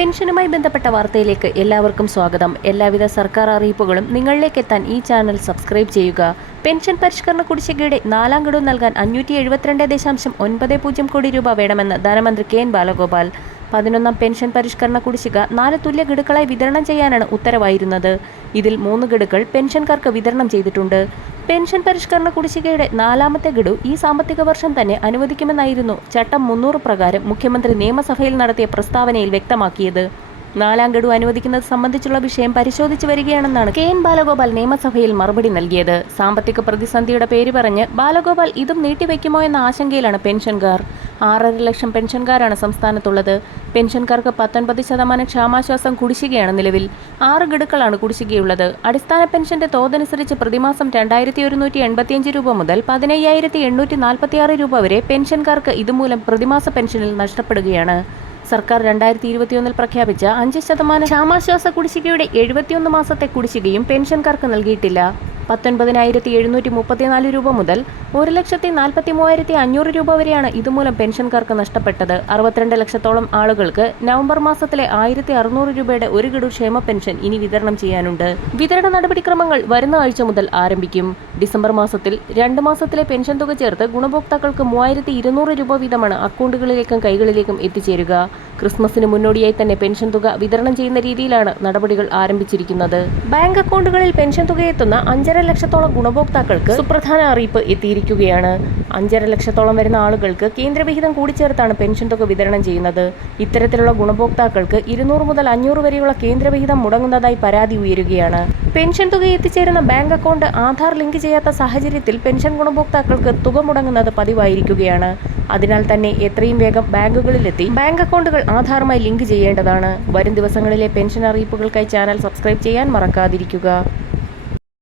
പെൻഷനുമായി ബന്ധപ്പെട്ട വാർത്തയിലേക്ക് എല്ലാവർക്കും സ്വാഗതം. എല്ലാവിധ സർക്കാർ അറിയിപ്പുകളും നിങ്ങളിലേക്ക് എത്താൻ ഈ ചാനൽ സബ്സ്ക്രൈബ് ചെയ്യുക. പെൻഷൻ പരിഷ്കരണ കുടിശ്ശികയുടെ നാലാം ഗഡു നൽകാൻ അഞ്ഞൂറ്റി എഴുപത്തിരണ്ട് ദശാംശം ഒൻപത് പൂജ്യം കോടി രൂപ വേണമെന്ന് ധനമന്ത്രി കെ എൻ ബാലഗോപാൽ. പതിനൊന്നാം പെൻഷൻ പരിഷ്കരണ കുടിശ്ശിക നാല് തുല്യ ഗഡുക്കളായി വിതരണം ചെയ്യാനാണ് ഉത്തരവായിരുന്നത്. ഇതിൽ മൂന്ന് ഗഡുക്കൾ പെൻഷൻകാർക്ക് വിതരണം ചെയ്തിട്ടുണ്ട്. പെൻഷൻ പരിഷ്കരണ കുടിശ്ശികയുടെ നാലാമത്തെ ഗഡു ഈ സാമ്പത്തിക വർഷം തന്നെ അനുവദിക്കുമെന്നായിരുന്നു ചട്ടം മുന്നൂറ് പ്രകാരം മുഖ്യമന്ത്രി നിയമസഭയിൽ നടത്തിയ പ്രസ്താവനയിൽ വ്യക്തമാക്കിയത്. നാലാം ഗഡു അനുവദിക്കുന്നത് സംബന്ധിച്ചുള്ള വിഷയം പരിശോധിച്ചു വരികയാണെന്നാണ് കെ എൻ ബാലഗോപാൽ നിയമസഭയിൽ മറുപടി നൽകിയത്. സാമ്പത്തിക പ്രതിസന്ധിയുടെ പേര് പറഞ്ഞ് ബാലഗോപാൽ ഇതും നീട്ടിവെക്കുമോ എന്ന ആശങ്കയിലാണ് പെൻഷൻകാർ. ആറര ലക്ഷം പെൻഷൻകാരാണ് സംസ്ഥാനത്തുള്ളത്. പെൻഷൻകാർക്ക് പത്തൊൻപത് ശതമാനം ക്ഷാമാശ്വാസം കുടിശ്ശികയാണ് നിലവിൽ. ആറ് ഗഡുക്കളാണ് കുടിശ്ശികയുള്ളത്. അടിസ്ഥാന പെൻഷന്റെ തോതനുസരിച്ച് പ്രതിമാസം രണ്ടായിരത്തി ഒരുന്നൂറ്റി എൺപത്തിയഞ്ച് രൂപ മുതൽ പതിനയ്യായിരത്തി എണ്ണൂറ്റി നാൽപ്പത്തിയാറ് രൂപ വരെ പെൻഷൻകാർക്ക് ഇതുമൂലം പ്രതിമാസ പെൻഷനിൽ നഷ്ടപ്പെടുകയാണ്. സർക്കാർ രണ്ടായിരത്തി ഇരുപത്തിയൊന്നിൽ പ്രഖ്യാപിച്ച അഞ്ച് ശതമാനം ക്ഷാമാശ്വാസ കുടിശ്ശികയുടെ എഴുപത്തിയൊന്ന് മാസത്തെ കുടിശ്ശികയും പെൻഷൻകാർക്ക് നൽകിയിട്ടില്ല. പത്തൊൻപതിനായിരത്തി എഴുന്നൂറ്റി മുപ്പത്തിനാല് രൂപ മുതൽ ഒരു ലക്ഷത്തി നാൽപ്പത്തി മൂവായിരത്തി അഞ്ഞൂറ് രൂപ വരെയാണ് ഇതുമൂലം പെൻഷൻകാർക്ക് നഷ്ടപ്പെട്ടത്. അറുപത്തിരണ്ട് ലക്ഷത്തോളം ആളുകൾക്ക് നവംബർ മാസത്തിലെ ആയിരത്തി അറുന്നൂറ് രൂപയുടെ ഒരു ഗഡു ക്ഷേമ പെൻഷൻ ഇനി വിതരണം ചെയ്യാനുണ്ട്. വിതരണ നടപടിക്രമങ്ങൾ വരുന്ന ആഴ്ച മുതൽ ആരംഭിക്കും. ഡിസംബർ മാസത്തിൽ രണ്ട് മാസത്തിലെ പെൻഷൻ തുക ചേർത്ത് ഗുണഭോക്താക്കൾക്ക് മൂവായിരത്തി ഇരുന്നൂറ് രൂപ വീതമാണ് അക്കൗണ്ടുകളിലേക്കും കൈകളിലേക്കും എത്തിച്ചേരുക. ക്രിസ്മസിന് മുന്നോടിയായി തന്നെ പെൻഷൻ തുക വിതരണം ചെയ്യുന്ന രീതിയിലാണ് നടപടികൾ ആരംഭിച്ചിരിക്കുന്നത്. ബാങ്ക് അക്കൗണ്ടുകളിൽ പെൻഷൻ തുക എത്തുന്ന അഞ്ചര ലക്ഷത്തോളം ഗുണഭോക്താക്കൾക്ക് സുപ്രധാന അറിയിപ്പ് എത്തിയിരിക്കുകയാണ്. അഞ്ചര ലക്ഷത്തോളം വരുന്ന ആളുകൾക്ക് കേന്ദ്രവിഹിതം കൂടിച്ചേർത്താണ് പെൻഷൻ തുക വിതരണം ചെയ്യുന്നത്. ഇത്തരത്തിലുള്ള ഗുണഭോക്താക്കൾക്ക് ഇരുന്നൂറ് മുതൽ അഞ്ഞൂറ് വരെയുള്ള കേന്ദ്രവിഹിതം മുടങ്ങുന്നതായി പരാതി ഉയരുകയാണ്. പെൻഷൻ തുക എത്തിച്ചേരുന്ന ബാങ്ക് അക്കൗണ്ട് ആധാർ ലിങ്ക് ചെയ്യാത്ത സാഹചര്യത്തിൽ പെൻഷൻ ഗുണഭോക്താക്കൾക്ക് തുക മുടങ്ങുന്നത് പതിവായിരിക്കുകയാണ്. അതിനാൽ തന്നെ എത്രയും വേഗം ബാങ്കുകളിലെത്തി ബാങ്ക് അക്കൗണ്ടുകൾ ആധാറുമായി ലിങ്ക് ചെയ്യേണ്ടതാണ്. വരും ദിവസങ്ങളിലെ പെൻഷൻ അറിയിപ്പുകൾക്കായി ചാനൽ സബ്സ്ക്രൈബ് ചെയ്യാൻ മറക്കാതിരിക്കുക.